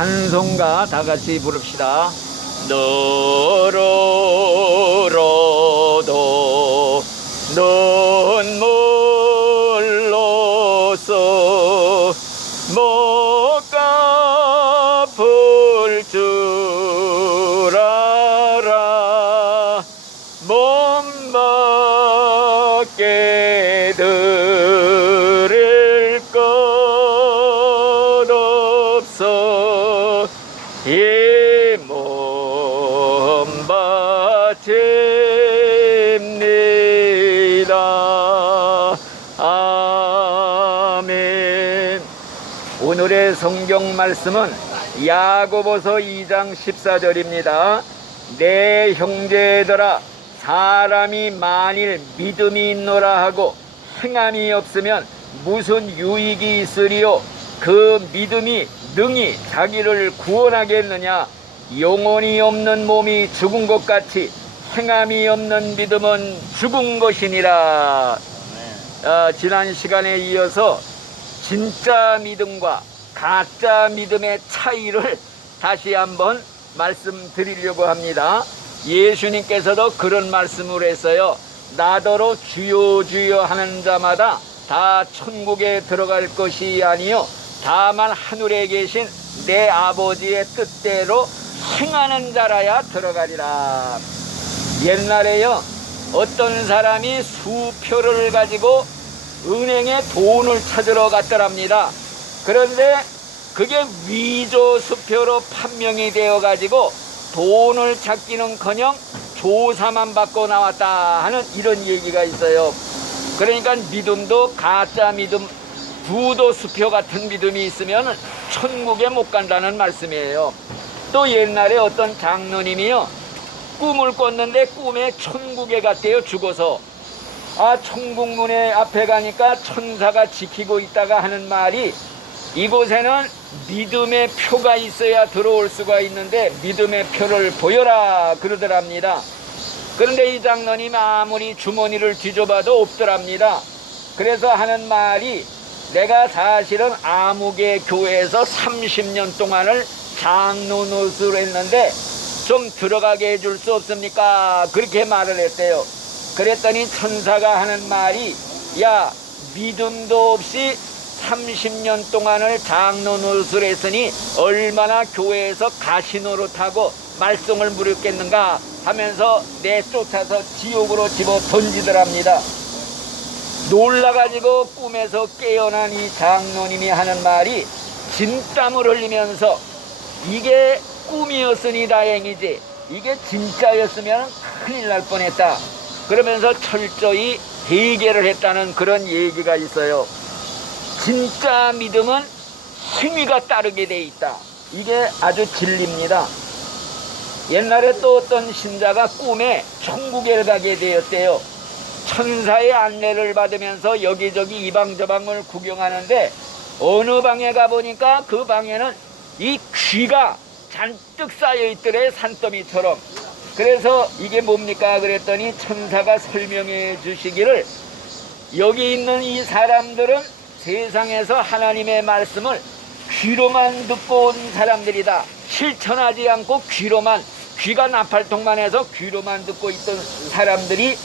찬송가 다 같이 부릅시다. 너로도 눈물로써 못 갚을 줄 알아 못 받게 드릴 것 없어 이 몸 바칩니다. 아멘. 오늘의 성경 말씀은 야고보서 2장 14절입니다. 내 형제들아 사람이 만일 믿음이 있노라 하고 행함이 없으면 무슨 유익이 있으리요? 그 믿음이 능히 자기를 구원하겠느냐? 영혼이 없는 몸이 죽은 것 같이 행함이 없는 믿음은 죽은 것이니라. 지난 시간에 이어서 진짜 믿음과 가짜 믿음의 차이를 다시 한번 말씀드리려고 합니다. 예수님께서도 그런 말씀을 했어요. 나더러 주여 주여 하는 자마다 다 천국에 들어갈 것이 아니요 다만 하늘에 계신 내 아버지의 뜻대로 행하는 자라야 들어가리라. 옛날에요 어떤 사람이 수표를 가지고 은행에 돈을 찾으러 갔더랍니다. 그런데 그게 위조 수표로 판명이 되어 가지고 돈을 찾기는커녕 조사만 받고 나왔다 하는 이런 얘기가 있어요. 그러니까 믿음도 가짜 믿음, 부도 수표 같은 믿음이 있으면 천국에 못 간다는 말씀이에요. 또 옛날에 어떤 장로님이요 꿈을 꿨는데 꿈에 천국에 갔대요. 죽어서. 천국문에 앞에 가니까 천사가 지키고 있다가 하는 말이 이곳에는 믿음의 표가 있어야 들어올 수가 있는데 믿음의 표를 보여라 그러더랍니다. 그런데 이 장로님 아무리 주머니를 뒤져봐도 없더랍니다. 그래서 하는 말이 내가 사실은 아무개 교회에서 30년 동안을 장로 노릇을 했는데 좀 들어가게 해줄 수 없습니까? 그렇게 말을 했대요. 그랬더니 천사가 하는 말이 야 믿음도 없이 30년 동안을 장로 노릇을 했으니 얼마나 교회에서 가시노릇하고 말썽을 부렸겠는가 하면서 내쫓아서 지옥으로 집어 던지더랍니다. 놀라가지고 꿈에서 깨어난 이 장로님이 하는 말이 진땀을 흘리면서 이게 꿈이었으니 다행이지 이게 진짜였으면 큰일 날 뻔했다 그러면서 철저히 대개를 했다는 그런 얘기가 있어요. 진짜 믿음은 행위가 따르게 돼 있다. 이게 아주 진리입니다. 옛날에 또 어떤 신자가 꿈에 천국에 가게 되었대요. 천사의 안내를 받으면서 여기저기 이방저방을 구경하는데 어느 방에 가보니까 그 방에는 이 귀가 잔뜩 쌓여 있더래 산더미처럼. 그래서 이게 뭡니까 그랬더니 천사가 설명해 주시기를 여기 있는 이 사람들은 세상에서 하나님의 말씀을 귀로만 듣고 온 사람들이다. 실천하지 않고 귀로만 귀가 나팔통만 해서 귀로만 듣고 있던 사람들이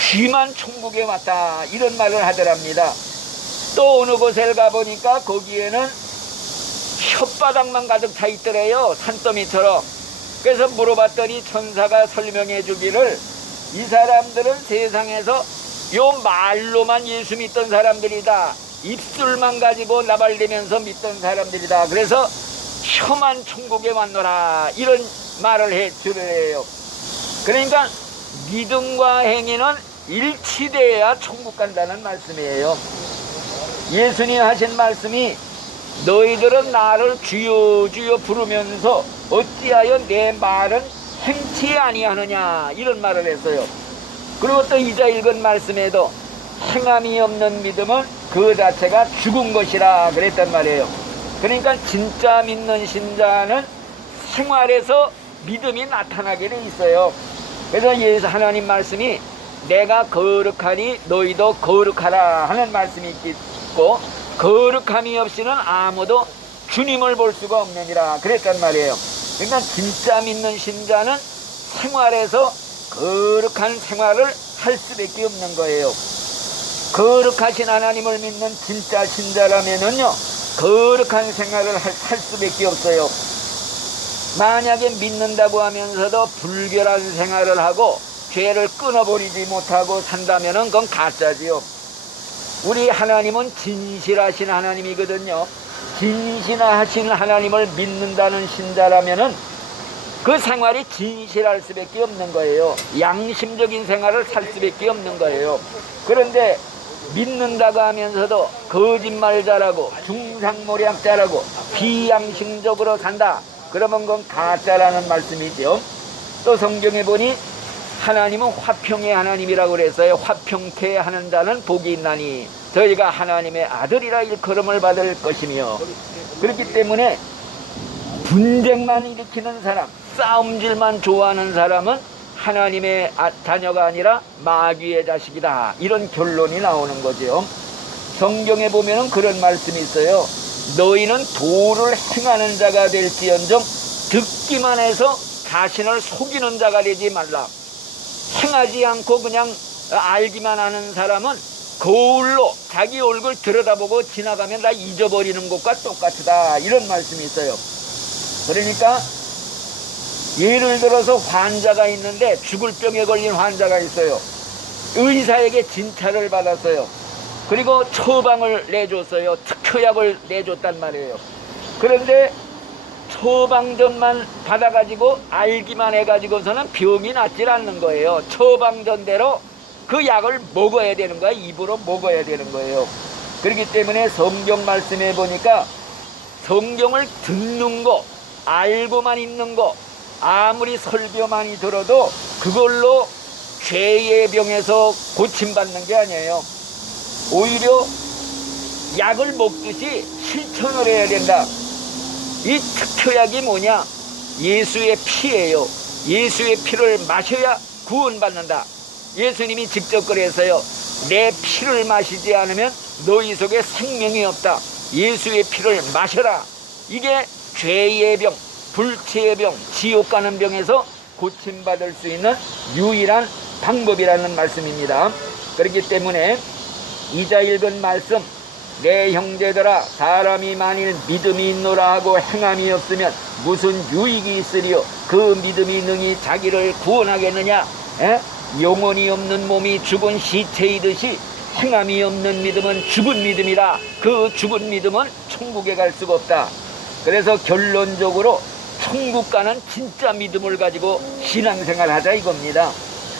귀만 천국에 왔다 이런 말을 하더랍니다. 또 어느 곳에 가보니까 거기에는 혓바닥만 가득 차 있더래요. 산더미처럼. 그래서 물어봤더니 천사가 설명해 주기를 이 사람들은 세상에서 요 말로만 예수 믿던 사람들이다. 입술만 가지고 나발대면서 믿던 사람들이다. 그래서 혀만 천국에 왔노라 이런 말을 해 주래요. 그러니까 믿음과 행위는 일치돼야 천국 간다는 말씀이에요. 예수님 하신 말씀이 너희들은 나를 주여 주여 부르면서 어찌하여 내 말은 행치 아니하느냐 이런 말을 했어요. 그리고 또 이자 읽은 말씀에도 행함이 없는 믿음은 그 자체가 죽은 것이라 그랬단 말이에요. 그러니까 진짜 믿는 신자는 생활에서 믿음이 나타나게 돼 있어요. 그래서 예수 하나님 말씀이 내가 거룩하니 너희도 거룩하라 하는 말씀이 있고 거룩함이 없이는 아무도 주님을 볼 수가 없느니라 그랬단 말이에요. 그러니까 진짜 믿는 신자는 생활에서 거룩한 생활을 할 수밖에 없는 거예요. 거룩하신 하나님을 믿는 진짜 신자라면은요, 거룩한 생활을 할 수밖에 없어요. 만약에 믿는다고 하면서도 불결한 생활을 하고 죄를 끊어버리지 못하고 산다면은 그건 가짜지요. 우리 하나님은 진실하신 하나님이거든요. 진실하신 하나님을 믿는다는 신자라면은 그 생활이 진실할 수밖에 없는 거예요. 양심적인 생활을 살 수밖에 없는 거예요. 그런데 믿는다고 하면서도 거짓말 잘하고 중상모략 잘하고 비양심적으로 산다, 그러면 그건 가짜라는 말씀이죠. 또 성경에 보니 하나님은 화평의 하나님이라고 그랬어요. 화평케 하는 자는 복이 있나니 저희가 하나님의 아들이라 일컬음을 받을 것이며, 그렇기 때문에 분쟁만 일으키는 사람, 싸움질만 좋아하는 사람은 하나님의 자녀가 아니라 마귀의 자식이다, 이런 결론이 나오는 거죠. 성경에 보면은 그런 말씀이 있어요. 너희는 도를 행하는 자가 될지언정 듣기만 해서 자신을 속이는 자가 되지 말라. 행하지 않고 그냥 알기만 하는 사람은 거울로 자기 얼굴 들여다보고 지나가면 다 잊어버리는 것과 똑같다, 이런 말씀이 있어요. 그러니까 예를 들어서 환자가 있는데, 죽을 병에 걸린 환자가 있어요. 의사에게 진찰을 받았어요. 그리고 처방을 내줬어요. 특효약을 내줬단 말이에요. 그런데 처방전만 받아가지고 알기만 해가지고서는 병이 낫질 않는 거예요. 처방전대로 그 약을 먹어야 되는 거야. 입으로 먹어야 되는 거예요. 그렇기 때문에 성경 말씀에 보니까 성경을 듣는 거, 알고만 있는 거, 아무리 설교만이 들어도 그걸로 죄의 병에서 고침받는 게 아니에요. 오히려 약을 먹듯이 실천을 해야 된다. 이 특효약이 뭐냐? 예수의 피예요. 예수의 피를 마셔야 구원받는다. 예수님이 직접 그래서요, 내 피를 마시지 않으면 너희 속에 생명이 없다. 예수의 피를 마셔라. 이게 죄의 병, 불치의 병, 지옥 가는 병에서 고침받을 수 있는 유일한 방법이라는 말씀입니다. 그렇기 때문에 이자 읽은 말씀, 내 형제들아, 사람이 만일 믿음이 있노라 하고 행함이 없으면 무슨 유익이 있으리요? 그 믿음이 능히 자기를 구원하겠느냐? 영혼이 없는 몸이 죽은 시체이듯이 행함이 없는 믿음은 죽은 믿음이라. 그 죽은 믿음은 천국에 갈 수가 없다. 그래서 결론적으로 천국 가는 진짜 믿음을 가지고 신앙생활 하자 이겁니다.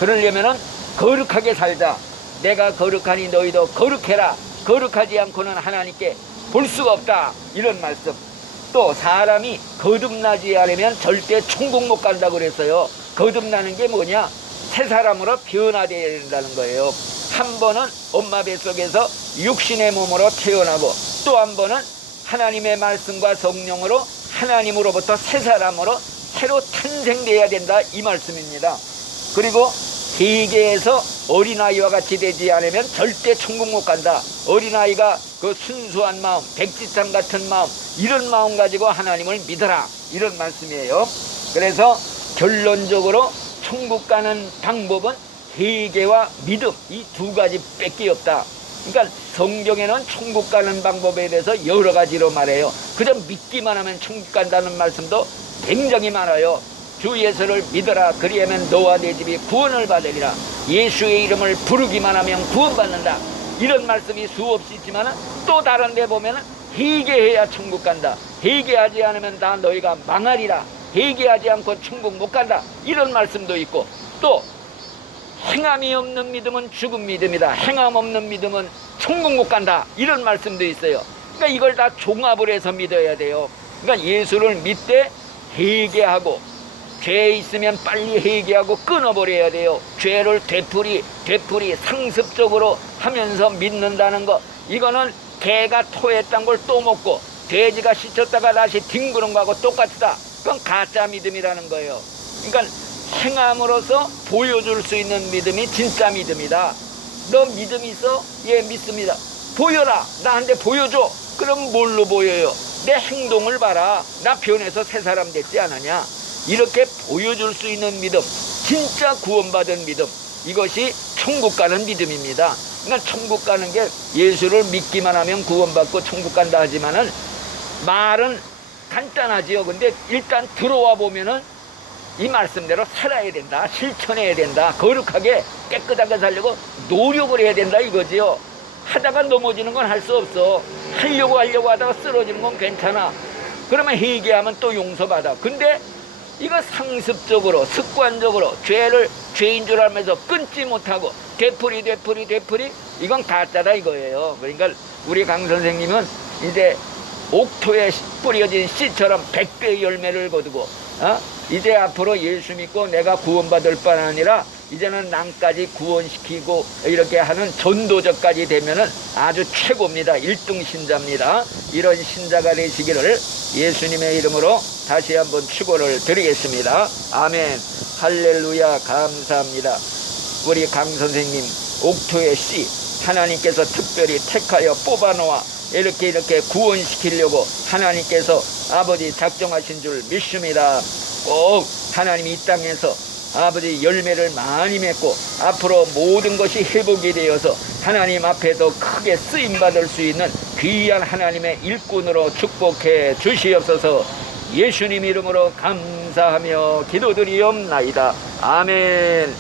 그러려면은 거룩하게 살자. 내가 거룩하니 너희도 거룩해라. 거룩하지 않고는 하나님께 볼 수가 없다, 이런 말씀. 또 사람이 거듭나지 않으면 절대 천국 못 간다고 그랬어요. 거듭나는 게 뭐냐? 새 사람으로 변화되어야 된다는 거예요. 한 번은 엄마 뱃속에서 육신의 몸으로 태어나고, 또 한 번은 하나님의 말씀과 성령으로 하나님으로부터 새 사람으로 새로 탄생되어야 된다, 이 말씀입니다. 그리고 세계에서 어린아이와 같이 되지 않으면 절대 천국 못 간다. 어린아이가 그 순수한 마음, 백지장 같은 마음, 이런 마음 가지고 하나님을 믿어라, 이런 말씀이에요. 그래서 결론적으로 천국 가는 방법은 회개와 믿음, 이 두 가지 밖에 없다. 그러니까 성경에는 천국 가는 방법에 대해서 여러 가지로 말해요. 그저 믿기만 하면 천국 간다는 말씀도 굉장히 많아요. 주 예수를 믿어라. 그리하면 너와 내 집이 구원을 받으리라. 예수의 이름을 부르기만 하면 구원받는다. 이런 말씀이 수없이 있지만 또 다른 데 보면 회개해야 천국 간다. 회개하지 않으면 다 너희가 망하리라. 회개하지 않고 천국 못 간다. 이런 말씀도 있고, 또 행함이 없는 믿음은 죽은 믿음이다. 행함 없는 믿음은 천국 못 간다. 이런 말씀도 있어요. 그러니까 이걸 다 종합을 해서 믿어야 돼요. 그러니까 예수를 믿되 회개하고, 죄 있으면 빨리 회개하고 끊어버려야 돼요. 죄를 되풀이 상습적으로 하면서 믿는다는 거, 이거는 개가 토했던 걸 또 먹고 돼지가 씻었다가 다시 뒹구는 거하고 똑같다. 그건 가짜 믿음이라는 거예요. 그러니까 행함으로써 보여줄 수 있는 믿음이 진짜 믿음이다. 너 믿음 있어? 예, 믿습니다. 보여라. 나한테 보여줘. 그럼 뭘로 보여요? 내 행동을 봐라. 나 변해서 새 사람 됐지 않느냐. 이렇게 보여줄 수 있는 믿음, 진짜 구원받은 믿음, 이것이 천국 가는 믿음입니다. 그러니까 천국 가는 게 예수를 믿기만 하면 구원받고 천국 간다 하지만은 말은 간단하지요. 근데 일단 들어와 보면은 이 말씀대로 살아야 된다, 실천해야 된다, 거룩하게 깨끗하게 살려고 노력을 해야 된다 이거지요. 하다가 넘어지는 건 할 수 없어. 하려고 하다가 쓰러지는 건 괜찮아. 그러면 회개하면 또 용서받아. 근데 이거 상습적으로 습관적으로 죄인 줄 알면서 끊지 못하고 되풀이 이건 가짜다 이거예요. 그러니까 우리 강 선생님은 이제 옥토에 뿌려진 씨처럼 100배의 열매를 거두고 이제 앞으로 예수 믿고 내가 구원받을 뿐 아니라 이제는 남까지 구원시키고 이렇게 하는 전도자까지 되면은 아주 최고입니다. 1등 신자입니다. 이런 신자가 되시기를 예수님의 이름으로 다시 한번 축원을 드리겠습니다. 아멘. 할렐루야. 감사합니다. 우리 강 선생님 옥토의 씨 하나님께서 특별히 택하여 뽑아놓아 이렇게 구원시키려고 하나님께서 아버지 작정하신 줄 믿습니다. 꼭 하나님이 이 땅에서 아버지 열매를 많이 맺고 앞으로 모든 것이 회복이 되어서 하나님 앞에 더 크게 쓰임받을 수 있는 귀한 하나님의 일꾼으로 축복해 주시옵소서. 예수님 이름으로 감사하며 기도드리옵나이다. 아멘.